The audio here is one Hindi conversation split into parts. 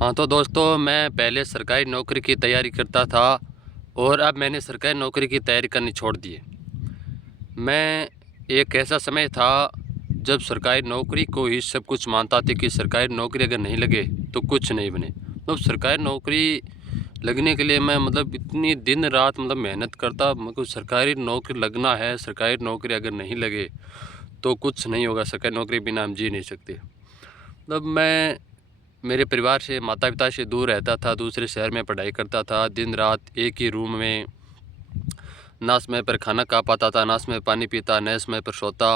हाँ तो दोस्तों, मैं पहले सरकारी नौकरी की तैयारी करता था और अब मैंने सरकारी नौकरी की तैयारी करनी छोड़ दी है। मैं एक ऐसा समय था जब सरकारी नौकरी को ही सब कुछ मानता था कि सरकारी नौकरी अगर नहीं लगे तो कुछ नहीं बने। सरकारी नौकरी लगने के लिए मैं इतनी दिन रात मेहनत करता। मुझको सरकारी नौकरी लगना है, सरकारी नौकरी अगर नहीं लगे तो कुछ नहीं होगा, सरकारी नौकरी बिना हम जी नहीं सकते। मैं मेरे परिवार से, माता पिता से दूर रहता था, दूसरे शहर में पढ़ाई करता था, दिन रात एक ही रूम में, ना समय पर खाना खा पाता था, ना समय पानी पीता, न समय पर सोता।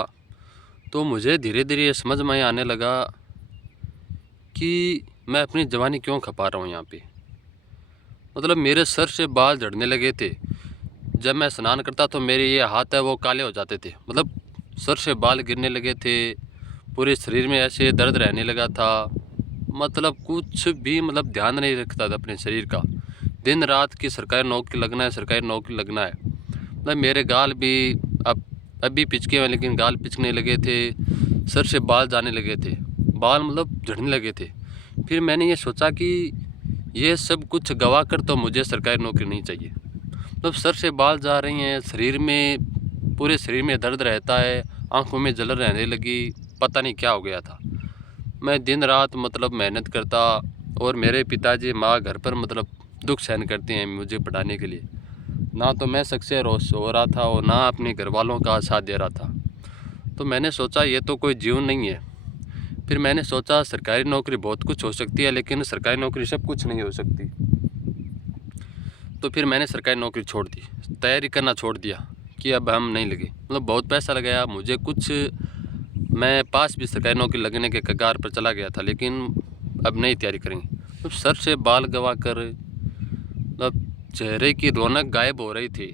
तो मुझे धीरे धीरे ये समझ में आने लगा कि मैं अपनी जवानी क्यों खपा रहा हूँ यहाँ पे। मेरे सर से बाल झड़ने लगे थे। जब मैं स्नान करता तो मेरे ये हाथ है वो काले हो जाते थे। सर से बाल गिरने लगे थे, पूरे शरीर में ऐसे दर्द रहने लगा था। कुछ भी ध्यान नहीं रखता था अपने शरीर का। दिन रात की सरकारी नौकरी लगना है, सरकारी नौकरी लगना है। मेरे गाल भी अब अभी पिचके हुए, लेकिन गाल पिचकने लगे थे, सर से बाल जाने लगे थे, बाल झड़ने लगे थे। फिर मैंने ये सोचा कि ये सब कुछ गवा कर तो मुझे सरकारी नौकरी नहीं चाहिए। सर से बाल जा रही हैं, शरीर में, पूरे शरीर में दर्द रहता है, आंखों में जलन रहने लगी, पता नहीं क्या हो गया था। मैं दिन रात मेहनत करता और मेरे पिताजी माँ घर पर दुख सहन करते हैं मुझे पढ़ाने के लिए। ना तो मैं सक्सेस रोज हो रहा था और ना अपने घर वालों का साथ दे रहा था। तो मैंने सोचा ये तो कोई जीवन नहीं है। फिर मैंने सोचा सरकारी नौकरी बहुत कुछ हो सकती है, लेकिन सरकारी नौकरी सब कुछ नहीं हो सकती। तो फिर मैंने सरकारी नौकरी छोड़ दी, तैयारी करना छोड़ दिया कि अब हम नहीं लगे। बहुत पैसा लगाया मुझे, कुछ मैं पास भी सरकारी नौकरी लगने के कगार पर चला गया था, लेकिन अब नहीं तैयारी करेंगे। सर से बाल गवा कर चेहरे की रौनक गायब हो रही थी।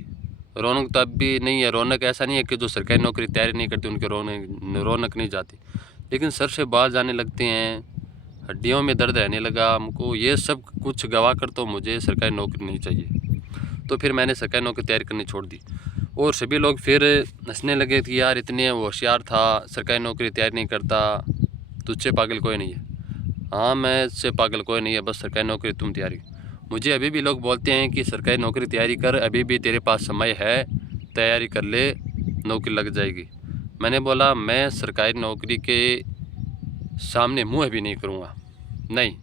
रौनक तो अब भी नहीं है। रौनक ऐसा नहीं है कि जो सरकारी नौकरी तैयारी नहीं करती उनकी रौनक नहीं जाती, लेकिन सर से बाल जाने लगते हैं, हड्डियों में दर्द रहने लगा हमको। ये सब कुछ गवा कर तो मुझे सरकारी नौकरी नहीं चाहिए। तो फिर मैंने सरकारी नौकरी तैयारी करनी छोड़ दी और सभी लोग फिर हंसने लगे कि यार इतने होशियार था, सरकारी नौकरी तैयारी नहीं करता, तुझसे पागल कोई नहीं है। हाँ, मैं इससे पागल कोई नहीं है, बस सरकारी नौकरी तुम तैयारी। मुझे अभी भी लोग बोलते हैं कि सरकारी नौकरी तैयारी कर, अभी भी तेरे पास समय है, तैयारी कर ले, नौकरी लग जाएगी। मैंने बोला मैं सरकारी नौकरी के सामने मुँह भी नहीं करूँगा। नहीं,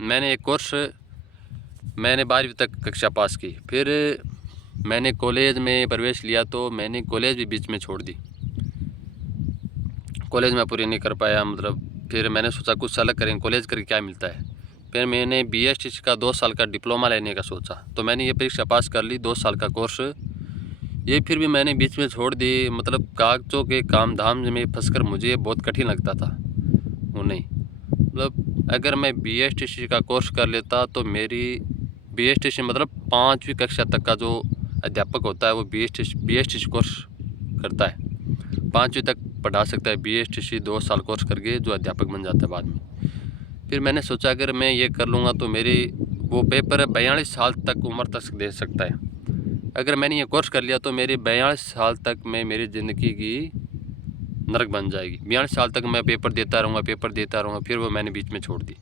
मैंने एक कोर्स, मैंने 12वीं तक कक्षा पास की, फिर मैंने कॉलेज में प्रवेश लिया तो मैंने कॉलेज भी बीच में छोड़ दी। कॉलेज में पूरी नहीं कर पाया। फिर मैंने सोचा कुछ अलग करेंगे, कॉलेज करके क्या मिलता है। फिर मैंने BSTC का 2 साल का डिप्लोमा लेने का सोचा, तो मैंने ये परीक्षा पास कर ली, 2 साल का कोर्स। ये फिर भी मैंने बीच में छोड़ दी। कागजों के काम धाम में फंसकर मुझे ये बहुत कठिन लगता था। वो नहीं, अगर मैं BSTC का कोर्स कर लेता तो मेरी BSTC 5वीं कक्षा तक का जो अध्यापक होता है वो BSTC कोर्स करता है, 5वीं तक पढ़ा सकता है। BSTC 2 साल कोर्स करके जो अध्यापक बन जाता है बाद में। फिर मैंने सोचा अगर मैं ये कर लूँगा तो मेरी वो पेपर 42 साल तक उम्र तक दे सकता है। अगर मैंने ये कोर्स कर लिया तो मेरी 42 साल तक में मेरी ज़िंदगी की नरक बन जाएगी। 42 साल तक मैं पेपर देता रहूँगा। फिर वो मैंने बीच में छोड़ दी।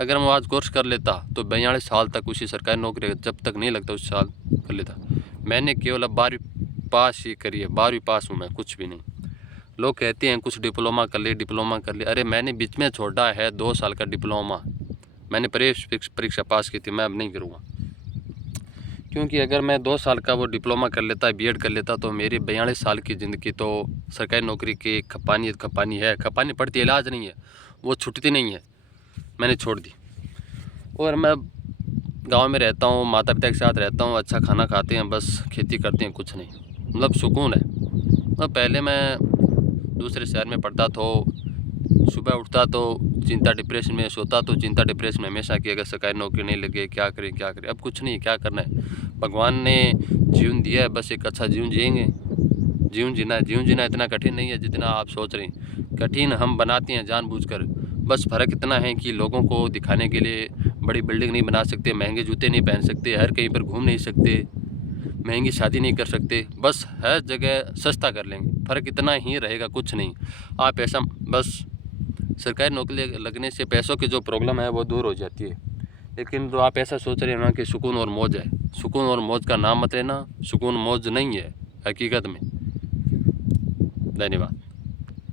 अगर मैं आज कोर्स कर लेता तो 42 साल तक उसी सरकारी नौकरी जब तक नहीं लगता उस साल कर लेता। मैंने केवल अब 12वीं पास ही करी है, 12वीं पास हूँ मैं, कुछ भी नहीं। लोग कहते हैं कुछ डिप्लोमा कर ले। अरे मैंने बीच में छोड़ा है 2 साल का डिप्लोमा। मैंने प्रवेश परीक्षा पास की थी, मैं अब नहीं करूँगा। क्योंकि अगर मैं 2 साल का वो डिप्लोमा कर लेता, B.Ed कर लेता, तो मेरी 42 साल की ज़िंदगी तो सरकारी नौकरी की खपानी पड़ती है, इलाज नहीं है, वो छूटती नहीं है। मैंने छोड़ दी और मैं गांव में रहता हूँ, माता पिता के साथ रहता हूँ, अच्छा खाना खाते हैं, बस खेती करते हैं, कुछ नहीं, सुकून है। पहले मैं दूसरे शहर में पढ़ता तो सुबह उठता तो चिंता डिप्रेशन में, सोता तो चिंता डिप्रेशन में हमेशा कि अगर सरकारी नौकरी नहीं लगे क्या करें। अब कुछ नहीं, क्या करना है, भगवान ने जीवन दिया है, बस एक अच्छा जीवन जिएंगे। जीवन जीना इतना कठिन नहीं है जितना आप सोच रहे हैं। कठिन हम बनाते हैं जानबूझकर। बस फ़र्क इतना है कि लोगों को दिखाने के लिए बड़ी बिल्डिंग नहीं बना सकते, महंगे जूते नहीं पहन सकते, हर कहीं पर घूम नहीं सकते, महंगी शादी नहीं कर सकते, बस हर जगह सस्ता कर लेंगे। फ़र्क इतना ही रहेगा, कुछ नहीं। आप ऐसा बस सरकारी नौकरी लगने से पैसों की जो प्रॉब्लम है वो दूर हो जाती है। लेकिन तो आप ऐसा सोच रहे हो ना कि सुकून और मौज है, सुकून और मौज का नाम मत लेना, सुकून मौज नहीं है हकीकत में। धन्यवाद।